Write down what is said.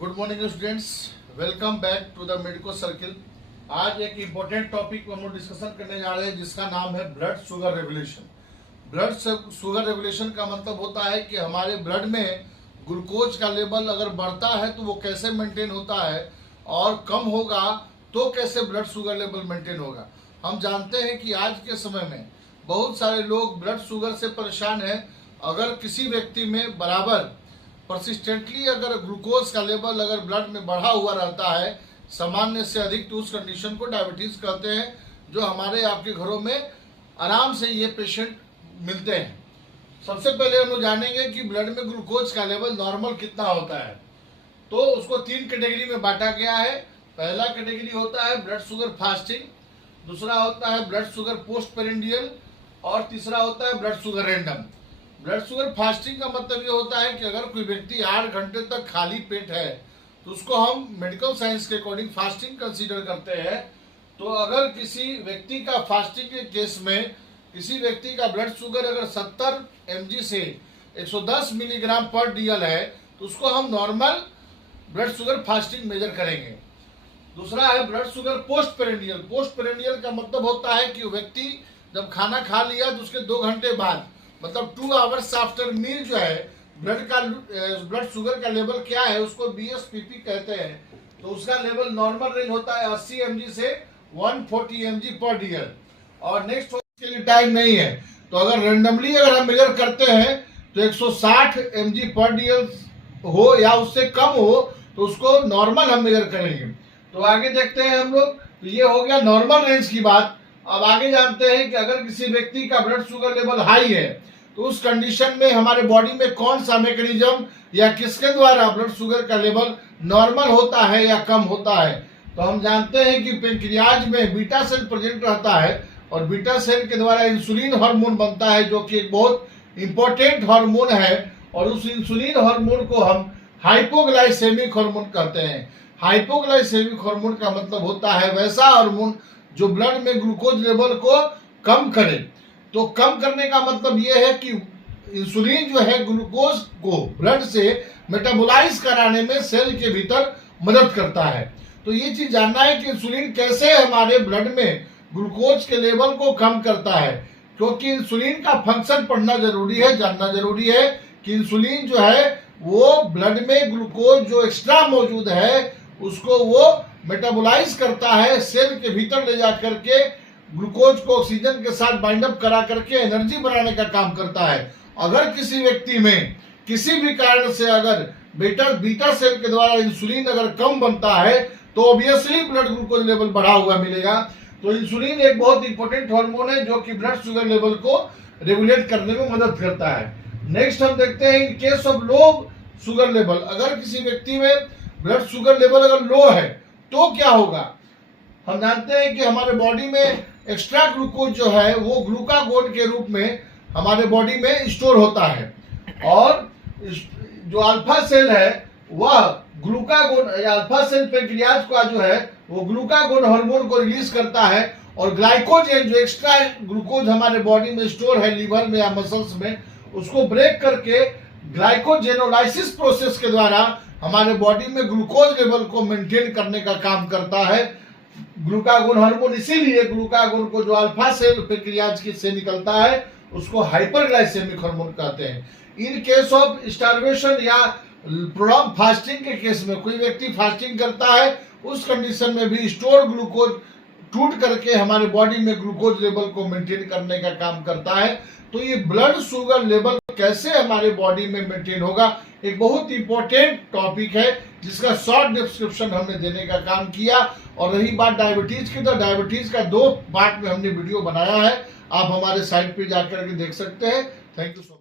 Good morning students, welcome back to the Medico Circle. आज एक important topic को हम लोग डिस्कशन करने जा रहे हैं जिसका नाम है blood sugar regulation. Blood sugar regulation का मतलब होता है कि हमारे ब्लड में ग्लूकोज का लेवल अगर बढ़ता है तो वो कैसे मेंटेन होता है और कम होगा तो कैसे ब्लड शुगर लेवल मेंटेन होगा। हम जानते हैं कि आज के समय में बहुत सारे लोग ब्लड शुगर से परेशान हैं। अगर किसी व्यक्ति में बराबर परसिस्टेंटली अगर ग्लूकोज का लेवल अगर ब्लड में बढ़ा हुआ रहता है सामान्य से अधिक, तो उस कंडीशन को डायबिटीज कहते हैं, जो हमारे आपके घरों में आराम से ये पेशेंट मिलते हैं। सबसे पहले हम लोग जानेंगे कि ब्लड में ग्लूकोज का लेवल नॉर्मल कितना होता है। तो उसको 3 कैटेगरी में बांटा गया है। पहला कैटेगरी होता है ब्लड शुगर फास्टिंग, दूसरा होता है ब्लड शुगर पोस्ट पेरिंडियल और तीसरा होता है blood sugar random. Blood sugar fasting का मतलब ये होता है कि अगर कोई व्यक्ति 8 घंटे तक खाली पेट है तो उसको हम मेडिकल साइंस के अकॉर्डिंग फास्टिंग कंसीडर करते हैं। तो अगर किसी व्यक्ति का फास्टिंग के केस में किसी व्यक्ति का ब्लड शुगर अगर 70 mg से 110 मिलीग्राम पर DL है तो उसको हम normal blood sugar fasting measure करेंगे। दूसरा है blood sugar post prandial. Post prandial का मतलब होता है कि व्यक्ति जब खाना खा लिया तो उसके 2 घंटे बाद मतलब 2 आवर्स आफ्टर मील जो है ब्लड शुगर का लेवल क्या है उसको BSPP कहते हैं। तो उसका लेवल नॉर्मल रेंज होता है 80 mg से 140 mg पर DL और नेक्स्ट के लिए टाइम नहीं है। तो अगर रेंडमली अगर हम मेजर करते हैं तो 160 mg पर DL हो या उससे कम हो तो उसको नॉर्मल हम मेजर करेंगे। तो आगे देखते हैं हम लोग। तो ये हो गया नॉर्मल रेंज की बात। अब आगे जानते हैं कि अगर किसी व्यक्ति का ब्लड शुगर लेवल हाई है तो उस कंडीशन में हमारे बॉडी में कौन सा मैकेनिज्म या किसके द्वारा ब्लड शुगर का लेवल नॉर्मल होता है या कम होता है। तो हम जानते हैं कि पेनक्रियाज में बीटा सेल प्रेजेंट रहता है और बीटा सेल के द्वारा इंसुलिन हार्मोन बनता है, जो कि एक बहुत इंपॉर्टेंट हार्मोन है। और उस इंसुलिन हार्मोन को हम हाइपोग्लाइसेमिक हार्मोन कहते हैं। हाइपोग्लाइसेमिक हार्मोन का मतलब होता है वैसा हार्मोन जो ब्लड में ग्लूकोज लेवल को कम करे। तो कम करने का मतलब यह है कि इंसुलिन जो है ग्लूकोज को ब्लड से मेटाबोलाइज कराने में सेल के भीतर मदद करता है। तो ये चीज जानना है कि इंसुलिन कैसे हमारे ब्लड में ग्लूकोज के लेवल को कम करता है, क्योंकि इंसुलिन का फंक्शन पढ़ना जरूरी है, जानना जरूरी है कि इंसुलिन जो है वो ब्लड में ग्लूकोज जो एक्स्ट्रा मौजूद है उसको वो मेटाबोलाइज करता है, सेल के भीतर ले जा करके ग्लूकोज को ऑक्सीजन के साथ बाइंड अप करा करके एनर्जी बनाने का काम करता है। अगर किसी व्यक्ति में किसी भी कारण से अगर बीटा सेल के द्वारा इंसुलिन अगर कम बनता है तो ऑब्वियसली ब्लड ग्लूकोज लेवल बढ़ा हुआ मिलेगा। तो इंसुलिन एक बहुत इंपॉर्टेंट हार्मोन है जो कि ब्लड शुगर लेवल को रेगुलेट करने में मदद करता है। नेक्स्ट हम देखते हैं in case of low sugar level, अगर किसी व्यक्ति में ब्लड शुगर लेवल अगर लो है तो क्या होगा। हम जानते हैं कि हमारे बॉडी में एक्स्ट्रा ग्लूकोज जो है वो ग्लूकागोन के रूप में हमारे बॉडी में स्टोर होता है और जो अल्फा सेल है वह ग्लूकागोन अल्फा सेल पेनक्रियाज का जो है वो ग्लूकागोन हार्मोन को रिलीज करता है और ग्लाइकोजेन जो एक्स्ट्रा ग्लूकोज हमारे बॉडी में स्टोर है लीवर में या मसल्स में उसको ब्रेक करके ग्लाइकोजेनोलाइसिस प्रोसेस के द्वारा हमारे बॉडी में ग्लूकोज लेवल को मेंटेन करने का काम करता है ग्लूकागोन हार्मोन। इसीलिए ग्लूकागोन को जो अल्फा सेल पेनक्रियाज की से निकलता है उसको हाइपरग्लाइसेमिक हार्मोन कहते हैं। इन केस ऑफ स्टार्वेशन या प्रोलॉन्ग फास्टिंग के केस में कोई व्यक्ति फास्टिंग करता है उस कंडीशन में भी स्टोर ग्लूकोज टूट करके हमारे बॉडी में ग्लूकोज लेवल को मेंटेन करने का काम करता है। तो ये ब्लड शुगर लेवल कैसे हमारे बॉडी में मेंटेन होगा एक बहुत इंपॉर्टेंट टॉपिक है जिसका शॉर्ट डिस्क्रिप्शन हमने देने का काम किया। और रही बात डायबिटीज की, तो डायबिटीज का 2 पार्ट में हमने वीडियो बनाया है, आप हमारे साइट पे जाकर के देख सकते हैं। Thank you so much.